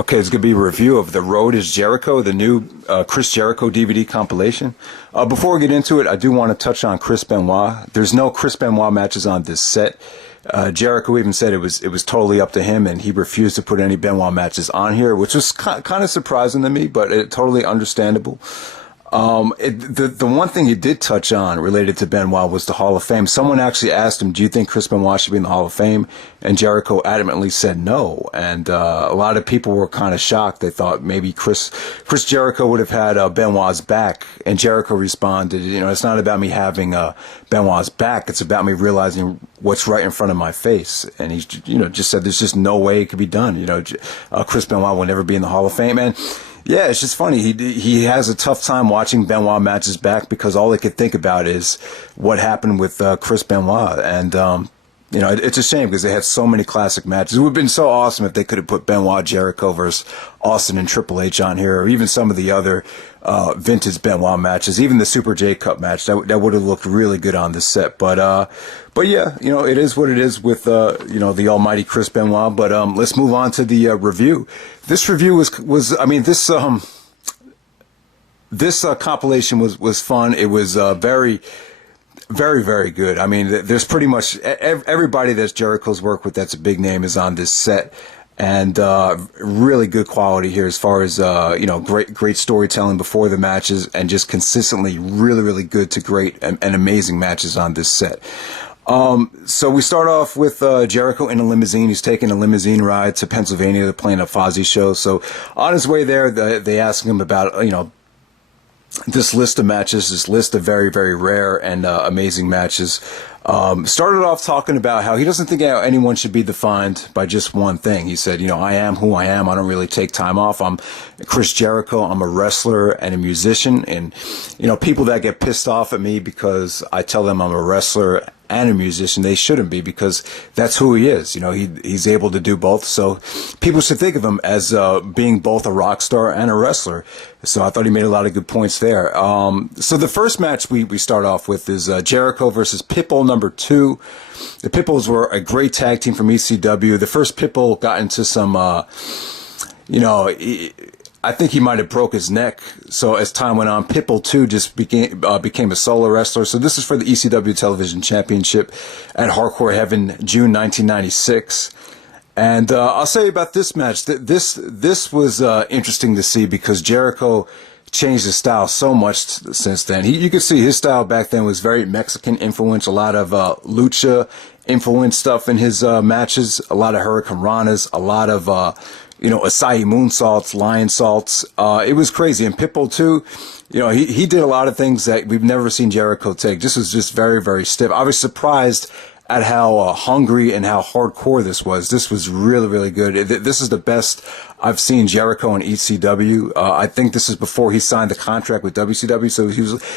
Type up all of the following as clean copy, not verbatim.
Okay, it's going to be a review of The Road is Jericho, the new Chris Jericho DVD compilation. Before we get into it, I do want to touch on Chris Benoit. There's no Chris Benoit matches on this set. Jericho even said it was totally up to him, and he refused to put any Benoit matches on here, which was kind of surprising to me, but totally understandable. The one thing he did touch on related to Benoit was the Hall of Fame. Someone actually asked him, do you think Chris Benoit should be in the Hall of Fame? And Jericho adamantly said no. And a lot of people were kind of shocked. They thought maybe Chris Jericho would have had Benoit's back. And Jericho responded, it's not about me having Benoit's back. It's about me realizing what's right in front of my face. And he just said there's just no way it could be done. Chris Benoit will never be in the Hall of Fame. And yeah, it's just funny. He has a tough time watching Benoit matches back because all he could think about is what happened with Chris Benoit. And, it's a shame because they had so many classic matches. It would have been so awesome if they could have put Benoit, Jericho versus Austin and Triple H on here, or even some of the other vintage Benoit matches, even the Super J Cup match. That would have looked really good on this set. But yeah, it is what it is with, the almighty Chris Benoit. But let's move on to the review. This review this compilation was fun. It was very, very, very good. I mean, there's pretty much everybody that's Jericho's worked with that's a big name is on this set. And really good quality here as far as, great storytelling before the matches and just consistently really, really good to great and amazing matches on this set. So we start off with Jericho in a limousine. He's taking a limousine ride to Pennsylvania to play in a Fozzy show. So on his way there, they ask him about, this list of matches, this list of very, very rare and amazing matches. Started off talking about how he doesn't think anyone should be defined by just one thing. He said, I am who I am. I don't really take time off. I'm Chris Jericho. I'm a wrestler and a musician. And, people that get pissed off at me because I tell them I'm a wrestler and a musician, they shouldn't be because that's who he is. He's able to do both. So people should think of him as being both a rock star and a wrestler. So I thought he made a lot of good points there. So the first match we start off with is Jericho versus Pitbull number 2. The Pitbulls were a great tag team from ECW. The first Pitbull got into some, I think he might have broke his neck. So as time went on, Pitbull 2 just became a solo wrestler. So this is for the ECW Television Championship at Hardcore Heaven, June 1996. And I'll say about this match, this was interesting to see because Jericho changed his style so much since then. You could see his style back then was very Mexican influence, a lot of lucha influence stuff in his matches, a lot of Hurricane Ranas, a lot of Acai moonsaults, lion salts. It was crazy. And Pitbull too, he did a lot of things that we've never seen Jericho take. This was just very, very stiff. I was surprised at how hungry and how hardcore this was. This was really, really good. This is the best I've seen Jericho in ECW. I think this is before he signed the contract with WCW, so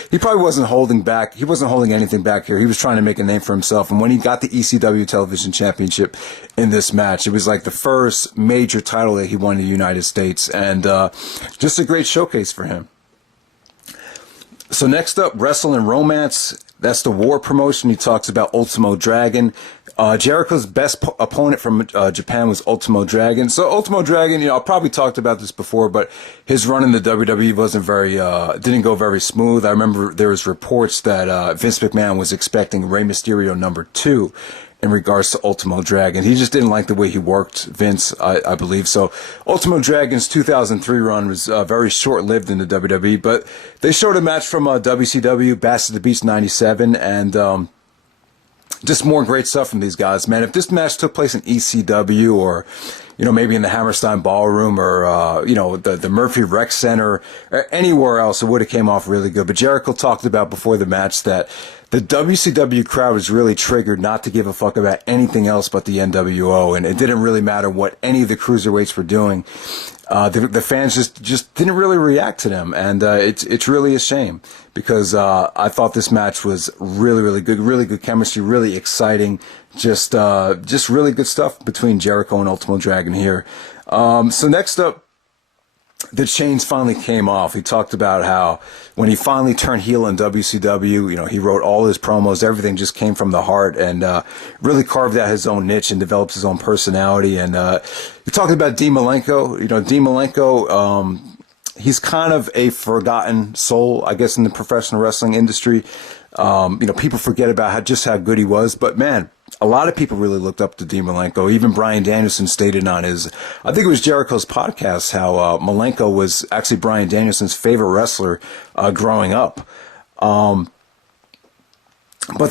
he probably wasn't holding back. He wasn't holding anything back here. He was trying to make a name for himself. And when he got the ECW Television Championship in this match, it was like the first major title that he won in the United States, and just a great showcase for him. So next up, Wrestle and Romance. That's the War promotion. He talks about Ultimo Dragon. Jericho's best opponent from Japan was Ultimo Dragon. So Ultimo Dragon, I probably talked about this before, but his run in the WWE wasn't didn't go very smooth. I remember there was reports that Vince McMahon was expecting Rey Mysterio number 2 in regards to Ultimo Dragon. He just didn't like the way he worked, Vince, I believe. So Ultimo Dragon's 2003 run was very short-lived in the WWE, but they showed a match from WCW, Bash at the Beach 97, and just more great stuff from these guys, man. If this match took place in ECW or, maybe in the Hammerstein Ballroom or, the Murphy Rec Center or anywhere else, it would have came off really good. But Jericho talked about before the match that the WCW crowd was really triggered not to give a fuck about anything else but the NWO, and it didn't really matter what any of the cruiserweights were doing. The fans just didn't really react to them, and it's really a shame because I thought this match was really good chemistry, really exciting, just really good stuff between Jericho and Ultimo Dragon here. So next up, the chains finally came off. He talked about how when he finally turned heel in WCW, he wrote all his promos, everything just came from the heart, and really carved out his own niche and developed his own personality. And You're talking about Dean Malenko. Dean Malenko, he's kind of a forgotten soul, I guess, in the professional wrestling industry. People forget about how good he was, but man, a lot of people really looked up to Dean Malenko. Even Bryan Danielson stated on I think it was Jericho's podcast, how Malenko was actually Bryan Danielson's favorite wrestler growing up. But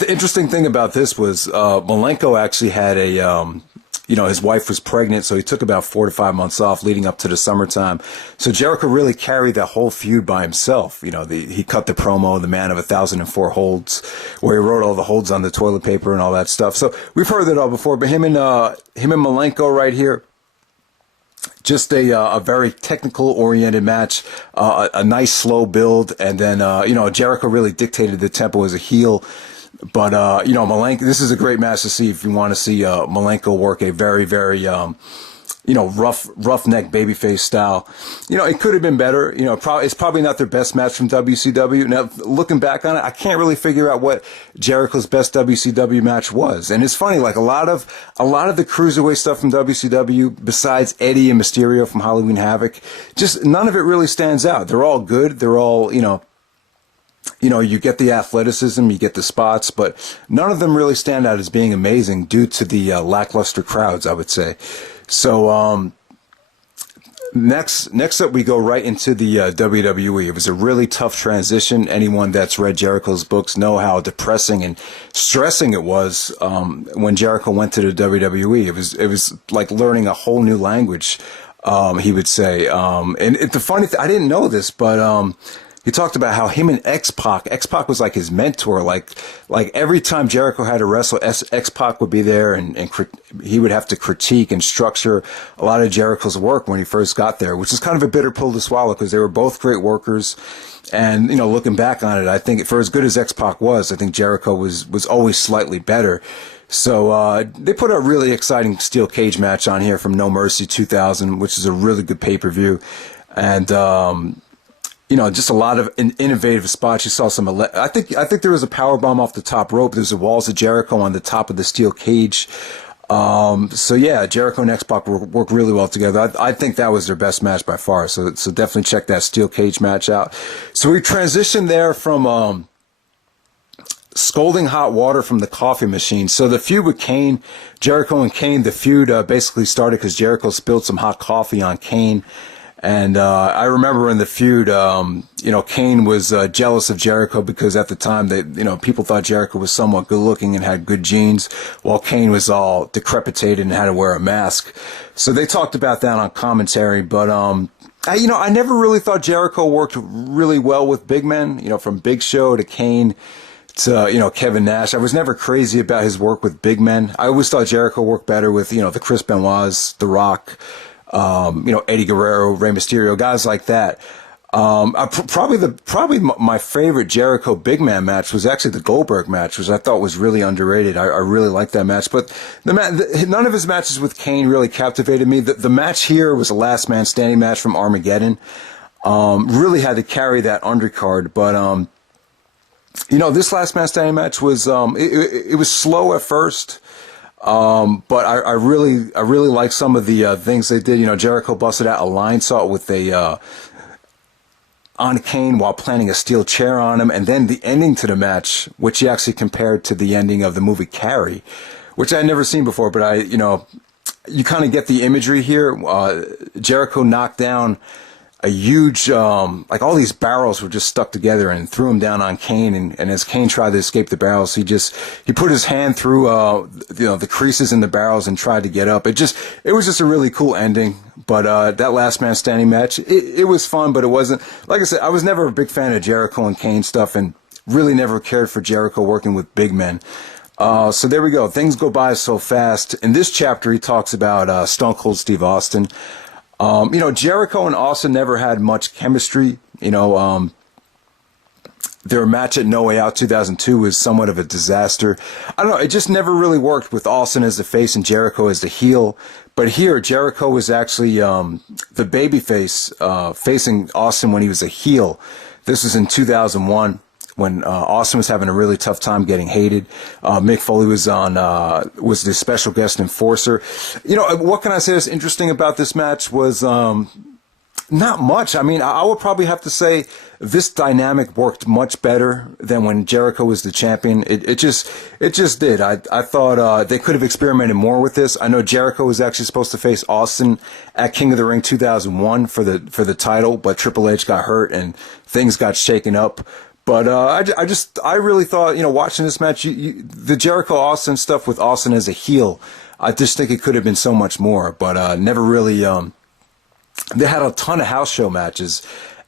the interesting thing about this was Malenko actually had his wife was pregnant, so he took about 4 to 5 months off leading up to the summertime. So Jericho really carried that whole feud by himself. He cut the promo, The Man of 1,004 Holds, where he wrote all the holds on the toilet paper and all that stuff. So we've heard that all before, but him and Malenko right here, just a very technical oriented match, a nice slow build, and then Jericho really dictated the tempo as a heel. But Malenko, this is a great match to see if you want to see Malenko work a very, very roughneck babyface style. It could have been better. It's probably not their best match from WCW. Now, looking back on it, I can't really figure out what Jericho's best WCW match was. And it's funny, like a lot of the cruiserweight stuff from WCW, besides Eddie and Mysterio from Halloween Havoc, just none of it really stands out. They're all good. They're all, you get the athleticism, you get the spots, but none of them really stand out as being amazing due to the lackluster crowds, I would say. So next up, we go right into the WWE. It was a really tough transition. Anyone that's read Jericho's books know how depressing and stressing it was when Jericho went to the WWE. It was like learning a whole new language, he would say. The funny thing, I didn't know this, but he talked about how him and X-PAC was like his mentor. Like every time Jericho had to wrestle, X-PAC would be there and he would have to critique and structure a lot of Jericho's work when he first got there, which is kind of a bitter pill to swallow because they were both great workers. And, looking back on it, I think for as good as X-PAC was, I think Jericho was always slightly better. So they put a really exciting steel cage match on here from No Mercy 2000, which is a really good pay-per-view. And, just a lot of innovative spots. You saw some. I think there was a power bomb off the top rope. There's the walls of Jericho on the top of the steel cage. So yeah, Jericho and X-PAC work really well together. I think that was their best match by far. So definitely check that steel cage match out. So we transitioned there from scalding hot water from the coffee machine. So the feud with Kane, Jericho and Kane, the feud basically started because Jericho spilled some hot coffee on Kane. And I remember in the feud, Kane was jealous of Jericho because at the time people thought Jericho was somewhat good looking and had good genes, while Kane was all decrepitated and had to wear a mask. So they talked about that on commentary. But I never really thought Jericho worked really well with big men. From Big Show to Kane to Kevin Nash. I was never crazy about his work with big men. I always thought Jericho worked better with the Chris Benoits, The Rock. Eddie Guerrero, Rey Mysterio, guys like that. Probably my favorite Jericho big man match was actually the Goldberg match, which I thought was really underrated. I really liked that match, but none of his matches with Kane really captivated me. The match here was a last man standing match from Armageddon. Really had to carry that undercard, but this last man standing match was it was slow at first. But I really like some of the things they did. Jericho busted out a line saw with on Kane while planting a steel chair on him, and then the ending to the match, which he actually compared to the ending of the movie Carrie, which I had never seen before. But you kind of get the imagery here. Jericho knocked down a huge, like all these barrels were just stuck together and threw him down on Kane. And as Kane tried to escape the barrels, he put his hand through, the creases in the barrels and tried to get up. It was just a really cool ending. But, that last man standing match, it was fun, but it wasn't, like I said, I was never a big fan of Jericho and Kane stuff and really never cared for Jericho working with big men. So there we go. Things go by so fast. In this chapter, he talks about, Stone Cold Steve Austin. Jericho and Austin never had much chemistry. Their match at No Way Out 2002 was somewhat of a disaster. I don't know. It just never really worked with Austin as the face and Jericho as the heel. But here, Jericho was actually the baby face facing Austin when he was a heel. This was in 2001. when Austin was having a really tough time getting hated. Mick Foley was was the special guest enforcer. What can I say is interesting about this match was not much. I mean, I would probably have to say this dynamic worked much better than when Jericho was the champion. It just did. I thought they could have experimented more with this. I know Jericho was actually supposed to face Austin at King of the Ring 2001 for the title, but Triple H got hurt and things got shaken up. But I really thought, watching this match, the Jericho Austin stuff with Austin as a heel, I just think it could have been so much more. But never really. They had a ton of house show matches,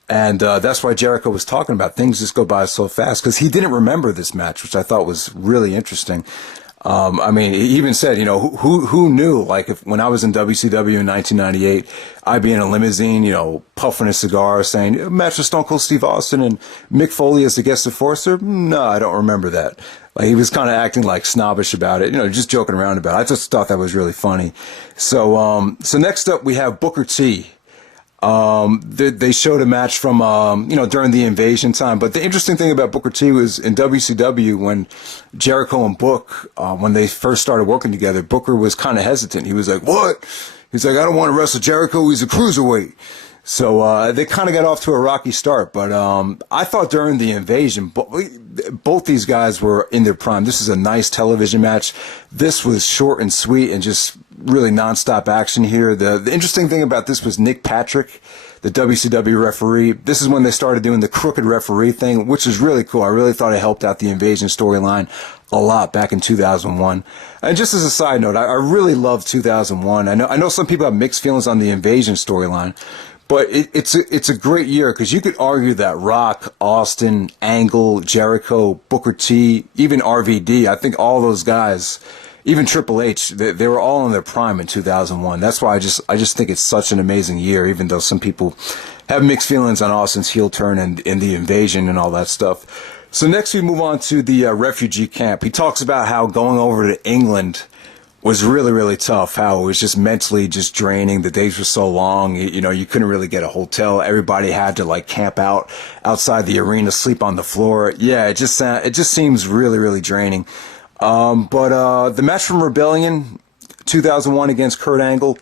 and that's why Jericho was talking about things just go by so fast, because he didn't remember this match, which I thought was really interesting. I mean, he even said, who knew, like, if when I was in WCW in 1998, I'd be in a limousine, puffing a cigar, saying, match with Stone Cold Steve Austin and Mick Foley as the guest enforcer? No, I don't remember that. Like, he was kind of acting like snobbish about it, just joking around about it. I just thought that was really funny. So next up we have Booker T. They showed a match from, during the Invasion time. But the interesting thing about Booker T was in WCW when Jericho and Book, when they first started working together, Booker was kind of hesitant. He was like, what? He's like, I don't want to wrestle Jericho. He's a cruiserweight. So, they kind of got off to a rocky start. But, I thought during the Invasion, both these guys were in their prime. This is a nice television match. This was short and sweet and just really nonstop action here. The interesting thing about this was Nick Patrick, the WCW referee. This is when they started doing the crooked referee thing, which is really cool. I really thought it helped out the Invasion storyline a lot back in 2001. And just as a side note, I really love 2001. I know some people have mixed feelings on the Invasion storyline, but it's a great year because you could argue that Rock, Austin, Angle, Jericho, Booker T, even RVD, I think all those guys, even Triple H, they were all in their prime in 2001. That's why I just think it's such an amazing year, even though some people have mixed feelings on Austin's heel turn and the Invasion and all that stuff. So next we move on to the refugee camp. He talks about how going over to England was really, really tough, how it was just mentally just draining. The days were so long, you couldn't really get a hotel. Everybody had to like camp out outside the arena, sleep on the floor. Yeah, it just seems really, really draining. But the match from Rebellion 2001 against Kurt Angle,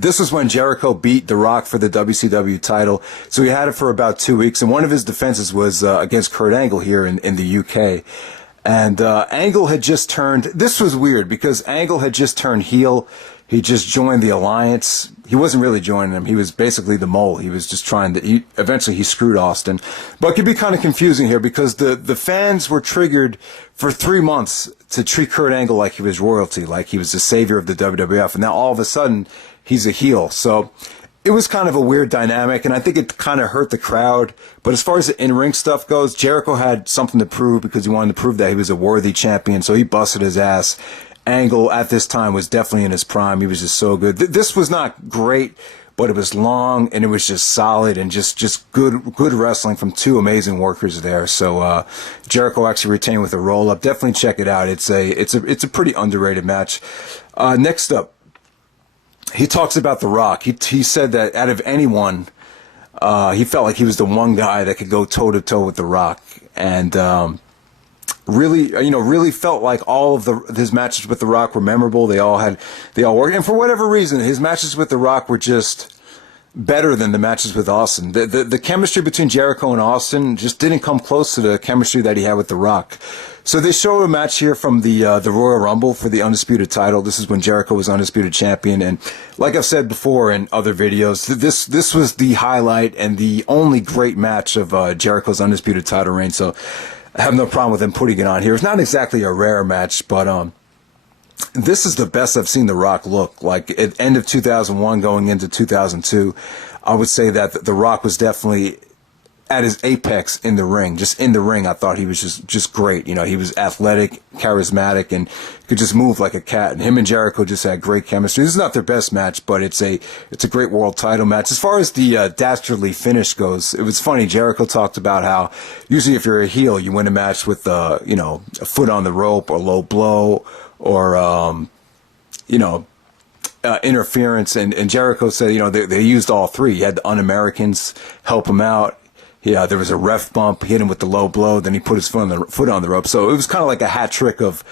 this was when Jericho beat The Rock for the WCW title. So he had it for about 2 weeks, and one of his defenses was against Kurt Angle here in the UK. And Angle had just turned, this was weird because Angle had just turned heel. He just joined the Alliance. He wasn't really joining them. He was basically the mole. He was just trying to, eventually he screwed Austin. But it could be kind of confusing here because the fans were triggered for 3 months to treat Kurt Angle like he was royalty, like he was the savior of the WWF. And now all of a sudden, he's a heel. So it was kind of a weird dynamic, and I think it kind of hurt the crowd. But as far as the in-ring stuff goes, Jericho had something to prove because he wanted to prove that he was a worthy champion, so he busted his ass. Angle at this time was definitely in his prime. He was just so good. This was not great, but it was long, and it was just solid and just good wrestling from two amazing workers there. So Jericho actually retained with a roll-up. Definitely check it out. It's a pretty underrated match. Next up, he talks about The Rock. He said that out of anyone, he felt like he was the one guy that could go toe-to-toe with The Rock. And really felt like all of his matches with The Rock were memorable. They all worked. And for whatever reason, his matches with The Rock were just better than the matches with Austin. The chemistry between Jericho and Austin just didn't come close to the chemistry that he had with The Rock. So they showed a match here from the Royal Rumble for the Undisputed title. This is when Jericho was Undisputed Champion. And like I've said before in other videos, this was the highlight and the only great match of Jericho's Undisputed title reign. So I have no problem with him putting it on here. It's not exactly a rare match, but this is the best I've seen The Rock look. Like at end of 2001 going into 2002, I would say that The Rock was definitely at his apex in the ring. Just in the ring, I thought he was just great. He was athletic, charismatic, and could just move like a cat. And him and Jericho just had great chemistry. This is not their best match, but it's a great world title match. As far as the dastardly finish goes, it was funny. Jericho talked about how usually if you're a heel, you win a match with a foot on the rope or low blow or interference. And Jericho said they used all three. He had the Un-Americans help him out. Yeah, there was a ref bump, hit him with the low blow, then he put his foot on the rope. So it was kind of like a hat trick of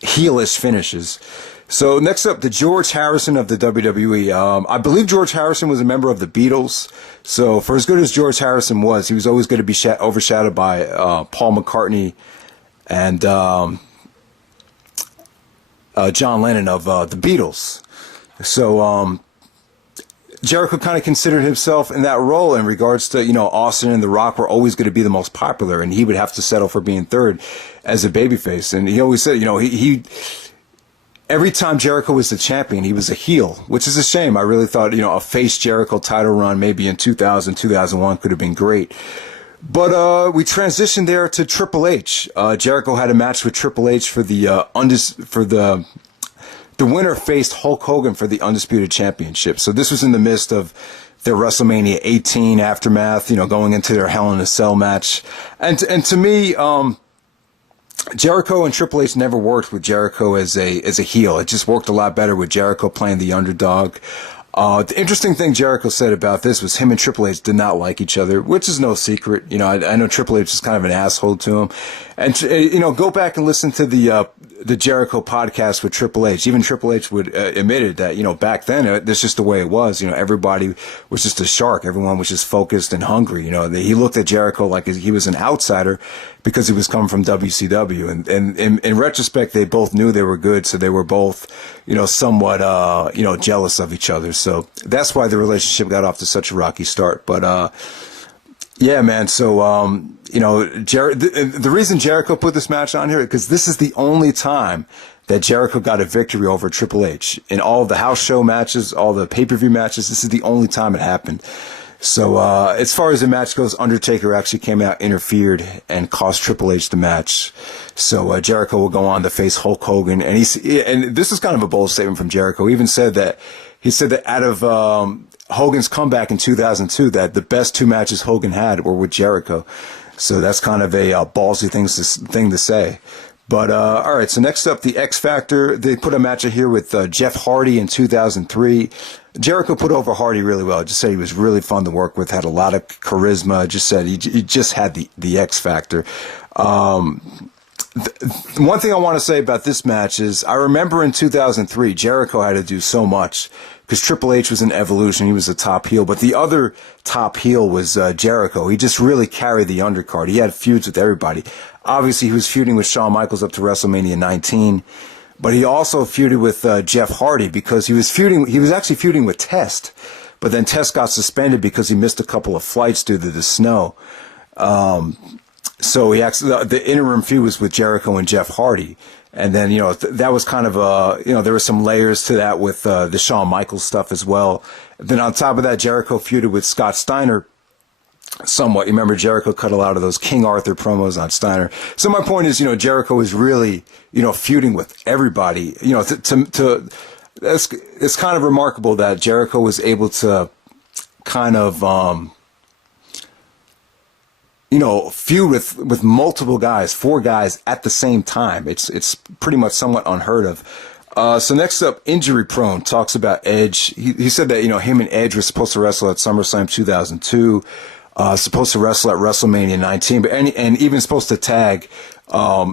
heelish finishes. So next up, the George Harrison of the WWE. I believe George Harrison was a member of the Beatles. So for as good as George Harrison was, he was always going to be overshadowed by Paul McCartney and John Lennon of the Beatles. So Jericho kind of considered himself in that role in regards to, Austin and The Rock were always going to be the most popular, and he would have to settle for being third as a babyface. And he always said, he every time Jericho was the champion, he was a heel, which is a shame. I really thought, a face Jericho title run maybe in 2000, 2001 could have been great. But we transitioned there to Triple H. Jericho had a match with Triple H for the winner faced Hulk Hogan for the Undisputed Championship. So this was in the midst of their WrestleMania 18 aftermath, going into their Hell in a Cell match. And to me, Jericho and Triple H never worked with Jericho as a heel. It just worked a lot better with Jericho playing the underdog. The interesting thing Jericho said about this was him and Triple H did not like each other, which is no secret. I know Triple H is kind of an asshole to him. And, go back and listen to the Jericho podcast with Triple H. Even Triple H would admitted that, back then, that's just the way it was. everybody was just a shark. Everyone was just focused and hungry. He looked at Jericho like he was an outsider because he was coming from WCW. And in retrospect, they both knew they were good. So they were both, somewhat, jealous of each other. So that's why the relationship got off to such a rocky start. But, yeah, man. So, the reason Jericho put this match on here, because this is the only time that Jericho got a victory over Triple H. In all of the house show matches, all the pay-per-view matches, this is the only time it happened. So, as far as the match goes, Undertaker actually came out, interfered, and cost Triple H the match. So, Jericho will go on to face Hulk Hogan. And this is kind of a bold statement from Jericho. He even said that, out of, Hogan's comeback in 2002, that the best two matches Hogan had were with Jericho. So that's kind of a ballsy thing to say. But all right, so next up, the X Factor. They put a match here with Jeff Hardy in 2003. Jericho put over Hardy really well. Just said he was really fun to work with, had a lot of charisma. Just said he just had the X Factor. One thing I want to say about this match is I remember in 2003, Jericho had to do so much because Triple H was in Evolution. He was the top heel, but the other top heel was Jericho. He just really carried the undercard. He had feuds with everybody. Obviously, he was feuding with Shawn Michaels up to WrestleMania 19, but he also feuded with Jeff Hardy because he was actually feuding with Test, but then Test got suspended because he missed a couple of flights due to the snow. So the interim feud was with Jericho and Jeff Hardy. And then, that was kind of there were some layers to that with the Shawn Michaels stuff as well. Then on top of that, Jericho feuded with Scott Steiner somewhat. You remember Jericho cut a lot of those King Arthur promos on Steiner. So my point is, Jericho was really, feuding with everybody. It's kind of remarkable that Jericho was able to kind of, feud with multiple guys, 4 guys at the same time. It's pretty much somewhat unheard of. So next up, Injuryprone talks about Edge. He said that, him and Edge were supposed to wrestle at SummerSlam 2002, supposed to wrestle at WrestleMania 19, and even supposed to tag,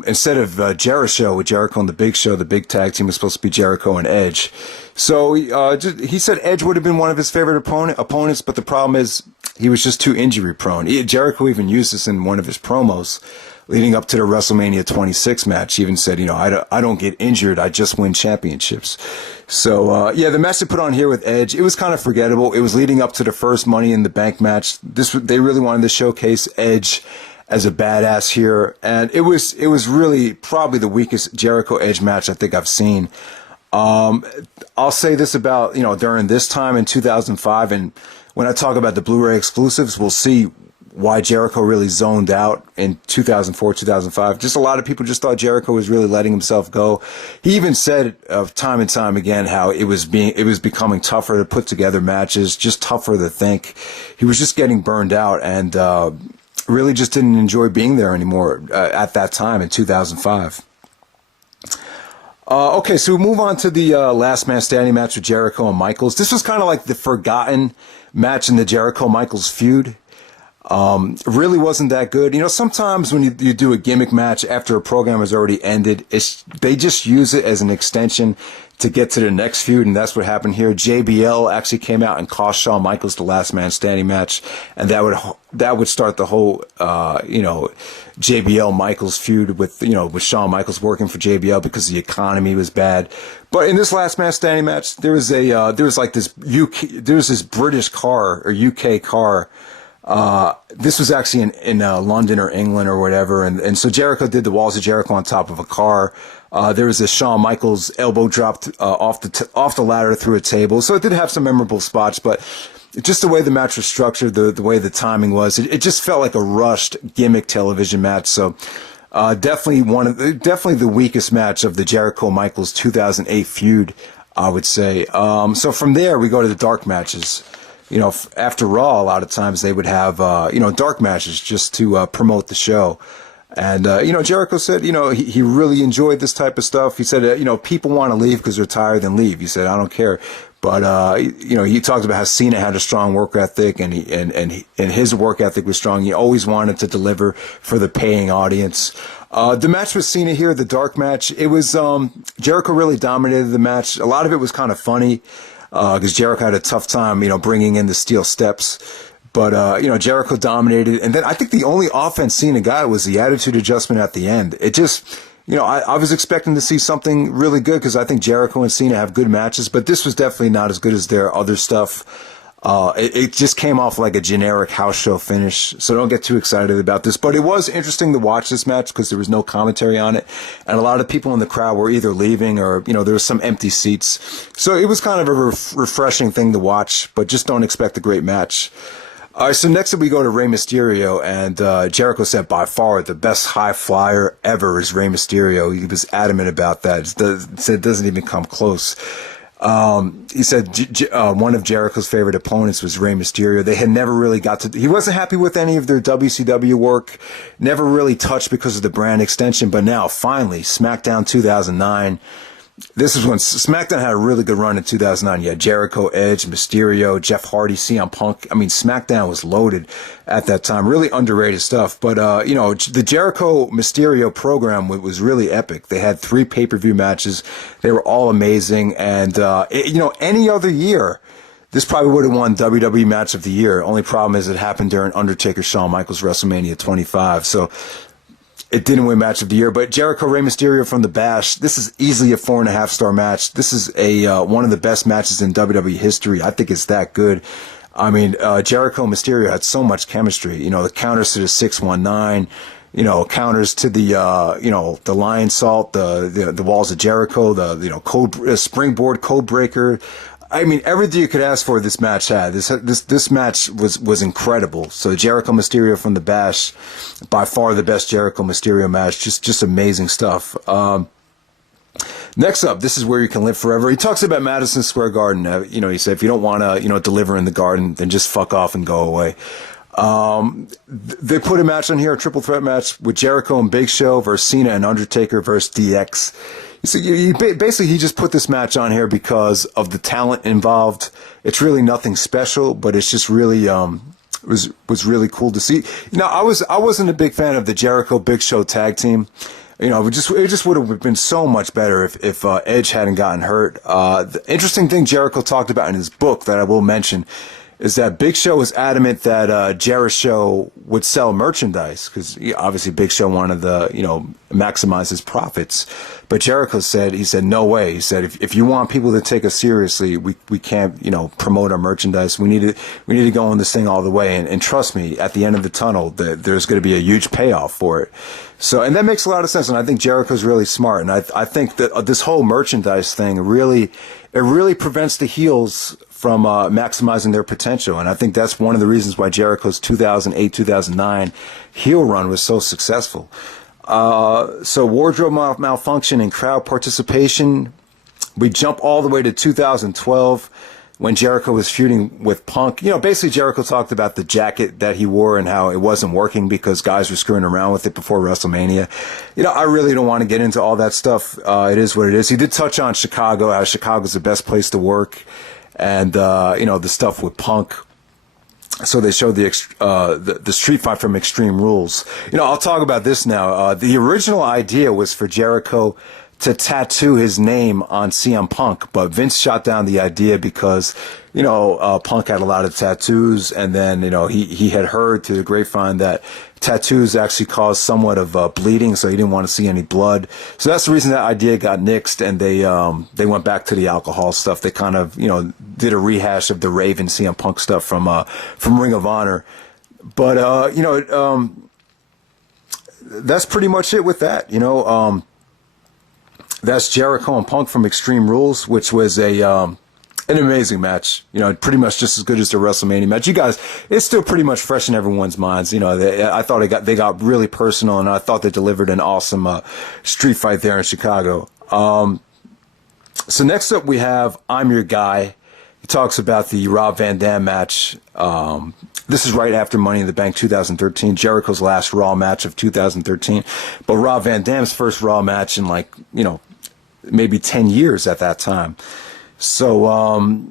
instead of Jericho with Jericho and the Big Show, the big tag team was supposed to be Jericho and Edge. So he said Edge would have been one of his favorite opponents, but the problem is he was just too injury prone. Jericho even used this in one of his promos leading up to the WrestleMania 26 match. He even said, I don't get injured, I just win championships. So, the match they put on here with Edge, it was kind of forgettable. It was leading up to the first Money in the Bank match. They really wanted to showcase Edge as a badass here, and it was really probably the weakest Jericho Edge match I think I've seen. I'll say this about, during this time in 2005, and when I talk about the Blu-ray exclusives, we'll see why Jericho really zoned out in 2004, 2005. Just a lot of people just thought Jericho was really letting himself go. He even said time and time again how it was becoming tougher to put together matches, just tougher to think. He was just getting burned out and really just didn't enjoy being there anymore at that time in 2005. Okay, so we move on to the last man standing match with Jericho and Michaels. This was kind of like the forgotten match in the Jericho-Michaels feud. Really wasn't that good. You know, sometimes when you do a gimmick match after a program has already ended, they just use it as an extension to get to the next feud, and that's what happened here. JBL actually came out and cost Shawn Michaels the last man standing match, and that would start the whole JBL Michaels feud with Shawn Michaels working for JBL because the economy was bad. But in this last man standing match, there was this British car or UK car. This was actually in London or England or whatever, and so Jericho did the walls of Jericho on top of a car. There was a Shawn Michaels elbow dropped off the ladder through a table, so it did have some memorable spots, but just the way the match was structured, the way the timing was, it just felt like a rushed gimmick television match. So definitely the weakest match of the Jericho Michaels 2008 feud, I would say. So from there we go to the dark matches. You know, after Raw, a lot of times they would have, dark matches just to promote the show. And, Jericho said, he really enjoyed this type of stuff. He said, people want to leave because they're tired, then leave. He said, I don't care. But, he talked about how Cena had a strong work ethic and his work ethic was strong. He always wanted to deliver for the paying audience. The match with Cena here, the dark match, it was, Jericho really dominated the match. A lot of it was kind of funny. Because Jericho had a tough time, bringing in the steel steps. But, Jericho dominated. And then I think the only offense Cena got was the attitude adjustment at the end. It just, I was expecting to see something really good because I think Jericho and Cena have good matches. But this was definitely not as good as their other stuff. It just came off like a generic house show finish, so don't get too excited about this. But it was interesting to watch this match because there was no commentary on it, and a lot of people in the crowd were either leaving or, there was some empty seats. So it was kind of a refreshing thing to watch, but just don't expect a great match. All right, so next up we go to Rey Mysterio, and Jericho said by far the best high flyer ever is Rey Mysterio. He was adamant about that. Said it doesn't even come close. He said one of Jericho's favorite opponents was Rey Mysterio. They had never really he wasn't happy with any of their WCW work, never really touched because of the brand extension, but now finally, SmackDown 2009. This is when SmackDown had a really good run in 2009. You had Jericho, Edge, Mysterio, Jeff Hardy, CM Punk. I mean, SmackDown was loaded at that time. Really underrated stuff. But, the Jericho Mysterio program was really epic. They had 3 pay-per-view matches. They were all amazing. And, any other year, this probably would have won WWE Match of the Year. Only problem is it happened during Undertaker Shawn Michaels WrestleMania 25. So, it didn't win Match of the Year, but Jericho Rey Mysterio from the Bash. This is easily a 4.5-star match. This is one of the best matches in WWE history. I think it's that good. I mean, Jericho Mysterio had so much chemistry. The counters to the 619, counters to the Lion Salt, the Walls of Jericho, the Springboard Code Breaker. I mean, everything you could ask for this match had. This match was incredible. So Jericho Mysterio from the Bash, by far the best Jericho Mysterio match. Just amazing stuff. Next up, this is where you can live forever. He talks about Madison Square Garden. He said if you don't want to deliver in the Garden, then just fuck off and go away. They put a match on here, a triple threat match with Jericho and Big Show versus Cena and Undertaker versus DX. So basically, he just put this match on here because of the talent involved. It's really nothing special, but it's just really was really cool to see. I wasn't a big fan of the Jericho Big Show tag team. It just would have been so much better if Edge hadn't gotten hurt. The interesting thing Jericho talked about in his book that I will mention is that Big Show was adamant that Jericho would sell merchandise because obviously Big Show wanted to maximize his profits. But Jericho said, no way. He said, if you want people to take us seriously, we can't, promote our merchandise. We need to go on this thing all the way. And trust me, at the end of the tunnel, there's going to be a huge payoff for it. So, and that makes a lot of sense. And I think Jericho's really smart. And I think that this whole merchandise thing really prevents the heels from maximizing their potential. And I think that's one of the reasons why Jericho's 2008-2009 heel run was so successful. So wardrobe malfunction and crowd participation. We jump all the way to 2012. when Jericho was feuding with Punk. Basically Jericho talked about the jacket that he wore and how it wasn't working because guys were screwing around with it before WrestleMania. I really don't want to get into all that stuff. It is what it is. He did touch on Chicago, how Chicago's the best place to work, and the stuff with Punk. So they showed the street fight from Extreme Rules. I'll talk about this now. The original idea was for Jericho to tattoo his name on CM Punk, but Vince shot down the idea because, Punk had a lot of tattoos, and then, he had heard through the grapevine that tattoos actually cause somewhat of bleeding, so he didn't want to see any blood. So that's the reason that idea got nixed, and they went back to the alcohol stuff. They kind of, did a rehash of the Raven CM Punk stuff from Ring of Honor. But, that's pretty much it with that, That's Jericho and Punk from Extreme Rules, which was an amazing match. Pretty much just as good as the WrestleMania match. You guys, it's still pretty much fresh in everyone's minds. I thought they got really personal, and I thought they delivered an awesome street fight there in Chicago. So next up we have I'm Your Guy. He talks about the Rob Van Dam match. This is right after Money in the Bank 2013, Jericho's last Raw match of 2013, but Rob Van Dam's first Raw match in maybe 10 years at that time. So,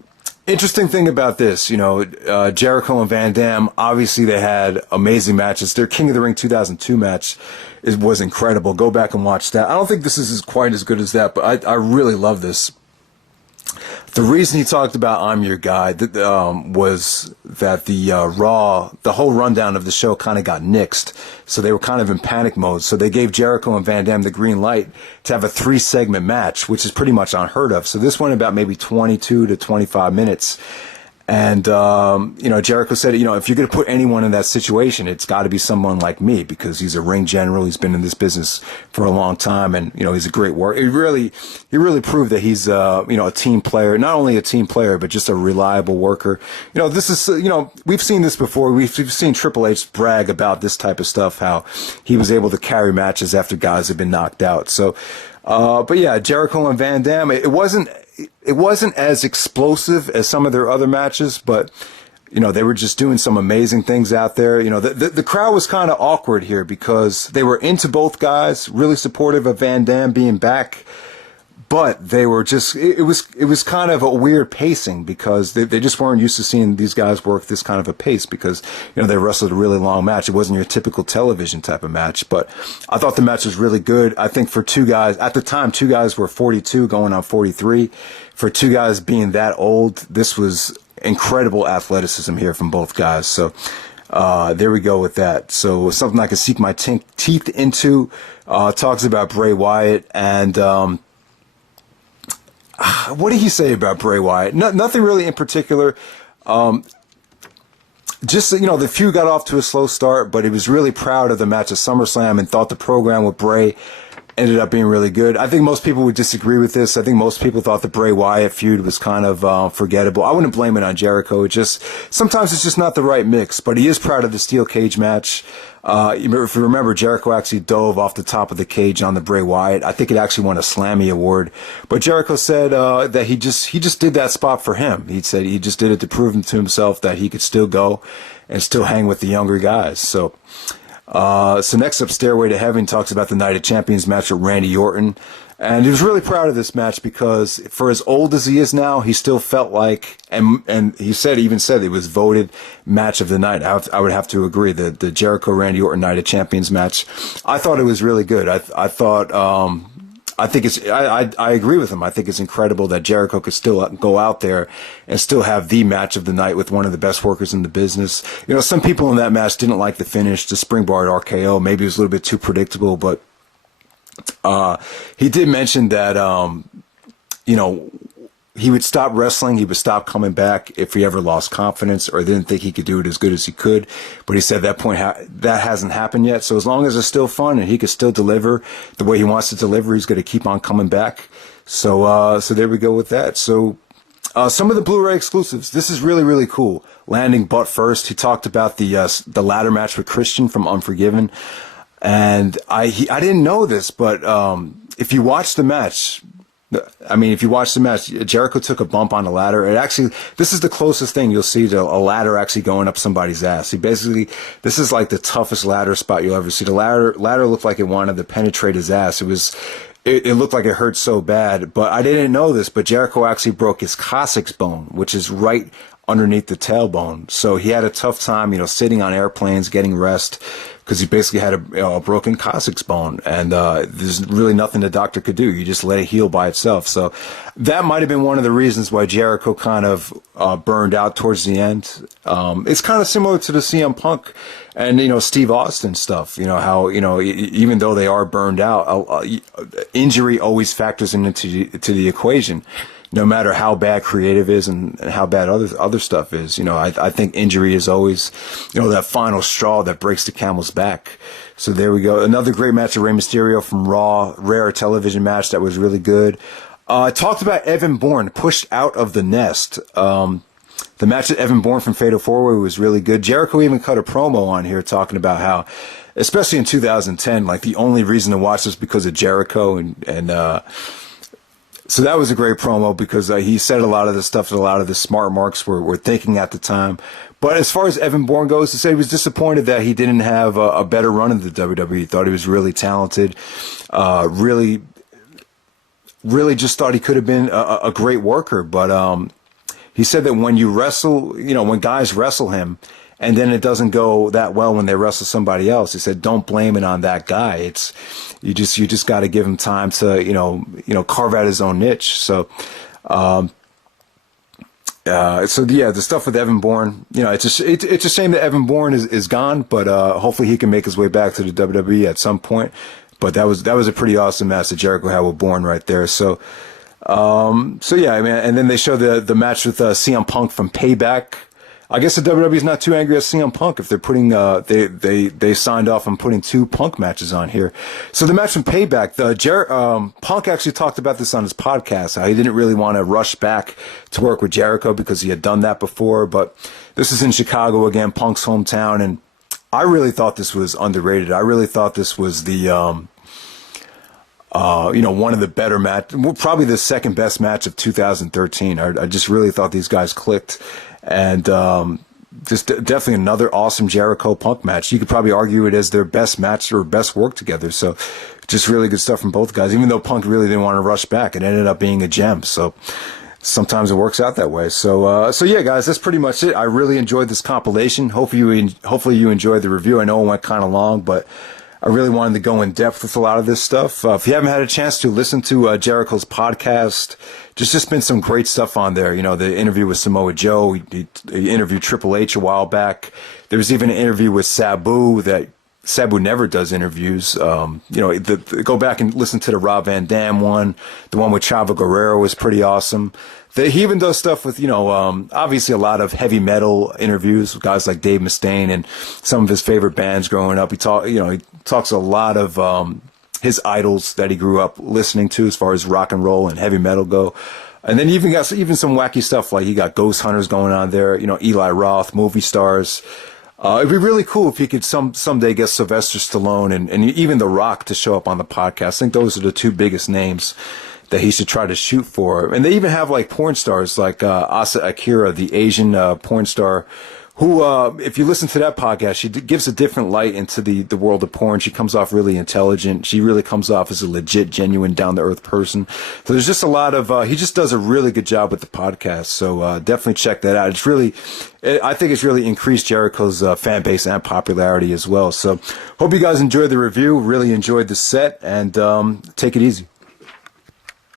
interesting thing about this, Jericho and Van Dam, obviously they had amazing matches. Their King of the Ring 2002 match was incredible. Go back and watch that. I don't think this is quite as good as that, but I really love this. The reason he talked about I'm Your Guy was that the whole rundown of the show kind of got nixed. So they were kind of in panic mode. So they gave Jericho and Van Dam the green light to have a 3-segment match, which is pretty much unheard of. So this went about maybe 22 to 25 minutes. And, Jericho said, if you're going to put anyone in that situation, it's got to be someone like me because he's a ring general. He's been in this business for a long time, and, he's a great worker. He really proved that he's, a team player, not only a team player, but just a reliable worker. This is, we've seen this before. We've seen Triple H brag about this type of stuff, how he was able to carry matches after guys had been knocked out. So, but yeah, Jericho and Van Dam, it wasn't as explosive as some of their other matches, but, they were just doing some amazing things out there. The crowd was kind of awkward here because they were into both guys, really supportive of Van Dam being back, but they were just, it was kind of a weird pacing because they just weren't used to seeing these guys work this kind of a pace because, they wrestled a really long match. It wasn't your typical television type of match, but I thought the match was really good. I think for two guys, at the time, two guys were 42 going on 43. For two guys being that old, this was incredible athleticism here from both guys. So, there we go with that. So something I can sink my teeth into, talks about Bray Wyatt and, what did he say about Bray Wyatt? Nothing really in particular. Just, the feud got off to a slow start, but he was really proud of the match at SummerSlam and thought the program with Bray ended up being really good. I think most people would disagree with this. I think most people thought the Bray Wyatt feud was kind of forgettable. I wouldn't blame it on Jericho. Sometimes it's just not the right mix, but he is proud of the steel cage match. If you remember, Jericho actually dove off the top of the cage on the Bray Wyatt. I think it actually won a Slammy award. But Jericho said that he just did that spot for him. He said he just did it to prove to himself that he could still go and still hang with the younger guys. So next up, Stairway to Heaven talks about the Night of Champions match with Randy Orton. And he was really proud of this match because for as old as he is now, he still felt like, and he even said it was voted match of the night. I would have to agree that the Jericho Randy Orton Night of Champions match, I thought it was really good. I agree with him. I think it's incredible that Jericho could still go out there and still have the match of the night with one of the best workers in the business. Some people in that match didn't like the finish, the springboard RKO. Maybe it was a little bit too predictable, but he did mention that, he would stop wrestling. He would stop coming back if he ever lost confidence or didn't think he could do it as good as he could. But he said that point, that hasn't happened yet. So as long as it's still fun and he can still deliver the way he wants to deliver, he's going to keep on coming back. So there we go with that. So, some of the Blu-ray exclusives. This is really, really cool. Landing butt first. He talked about the ladder match with Christian from Unforgiven. And I didn't know this, but if you watch the match, I mean, if you watch the match, Jericho took a bump on the ladder. It actually, this is the closest thing you'll see to a ladder actually going up somebody's ass. He basically, this is like the toughest ladder spot you'll ever see. The ladder looked like it wanted to penetrate his ass. It looked like it hurt so bad, but I didn't know this, but Jericho actually broke his coccyx bone, which is right underneath the tailbone. So he had a tough time, sitting on airplanes, getting rest, because he basically had a broken coccyx bone, and there's really nothing the doctor could do. You just let it heal by itself. So that might have been one of the reasons why Jericho kind of burned out towards the end. It's kind of similar to the CM Punk and Steve Austin stuff. How even though they are burned out, injury always factors into the equation. No matter how bad creative is and how bad other stuff is, I think injury is always, that final straw that breaks the camel's back. So there we go. Another great match of Rey Mysterio from Raw, rare television match that was really good. I talked about Evan Bourne pushed out of the nest. The match at Evan Bourne from Fatal 4-Way was really good. Jericho even cut a promo on here talking about how, especially in 2010, like the only reason to watch this because of Jericho and so that was a great promo because he said a lot of the stuff that a lot of the smart marks were thinking at the time. But as far as Evan Bourne goes, he said he was disappointed that he didn't have a better run in the WWE. He thought he was really talented, really just thought he could have been a great worker. But he said that when you wrestle, when guys wrestle him, and then it doesn't go that well when they wrestle somebody else. He said, don't blame it on that guy. You just got to give him time to, carve out his own niche. So, the stuff with Evan Bourne, it's a shame that Evan Bourne is gone, but, hopefully he can make his way back to the WWE at some point. But that was a pretty awesome match that Jericho had with Bourne right there. So yeah, I mean, and then they show the match with, CM Punk from Payback. I guess the WWE is not too angry at CM Punk if they're putting they signed off on putting 2 Punk matches on here. So the match from Payback, Punk actually talked about this on his podcast, how he didn't really want to rush back to work with Jericho because he had done that before. But this is in Chicago again, Punk's hometown, and I really thought this was underrated. I really thought this was the one of the better probably the second best match of 2013. I just really thought these guys clicked. And just definitely another awesome Jericho Punk match. You could probably argue it as their best match or best work together. So just really good stuff from both guys. Even though Punk really didn't want to rush back, it ended up being a gem. So sometimes it works out that way. So yeah, guys, that's pretty much it. I really enjoyed this compilation. Hopefully you enjoyed the review. I know it went kind of long, but I really wanted to go in depth with a lot of this stuff. If you haven't had a chance to listen to Jericho's podcast, just been some great stuff on there. The interview with Samoa Joe. He interviewed Triple H a while back. There was even an interview with Sabu that Sabu never does interviews. Go back and listen to the Rob Van Dam one. The one with Chavo Guerrero was pretty awesome. He even does stuff with, obviously a lot of heavy metal interviews with guys like Dave Mustaine and some of his favorite bands growing up. He talks a lot of his idols that he grew up listening to as far as rock and roll and heavy metal go. And then he even got some wacky stuff like he got Ghost Hunters going on there, Eli Roth, movie stars. It'd be really cool if he could someday get Sylvester Stallone and even The Rock to show up on the podcast. I think those are the 2 biggest names that he should try to shoot for. And they even have like porn stars like Asa Akira, the Asian porn star, who, if you listen to that podcast, she gives a different light into the world of porn. She comes off really intelligent. She really comes off as a legit, genuine, down-to-earth person. So there's just a lot of, he just does a really good job with the podcast. So definitely check that out. I think it's really increased Jericho's fan base and popularity as well. So hope you guys enjoyed the review, really enjoyed the set, and take it easy.